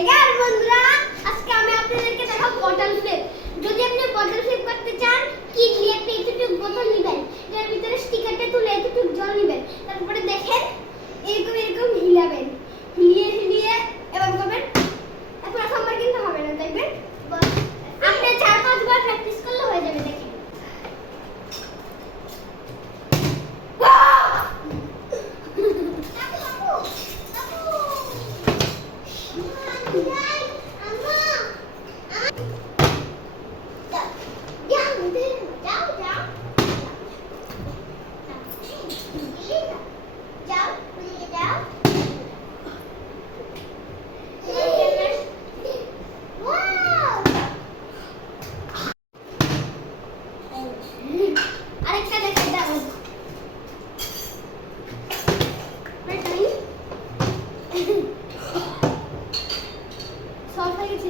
এগার বন্ধুরা, আজকে আমি আপনাদেরকে দেখাবো বটল ফ্লিপ। যদি আপনি বটল ফ্লিপ করতে চান, কি নিয়ে একটা এতটুকু বোতল নেবেন, এর ভিতরে স্টিকারটা তুলে এতটুকু জল নেবেন, তারপরে দেখেন এরকম এরকম হিলাবেন, হিলিয়ে হিলিয়ে এবার করবেন। প্রথমবার কিন্তু হবে না, দেখবেন আপনি 4-5 বার প্র্যাকটিস করলে হয়ে যাবে। দেখেন আরেকটা দেখে দাও। সলভ হয়ে গেছে।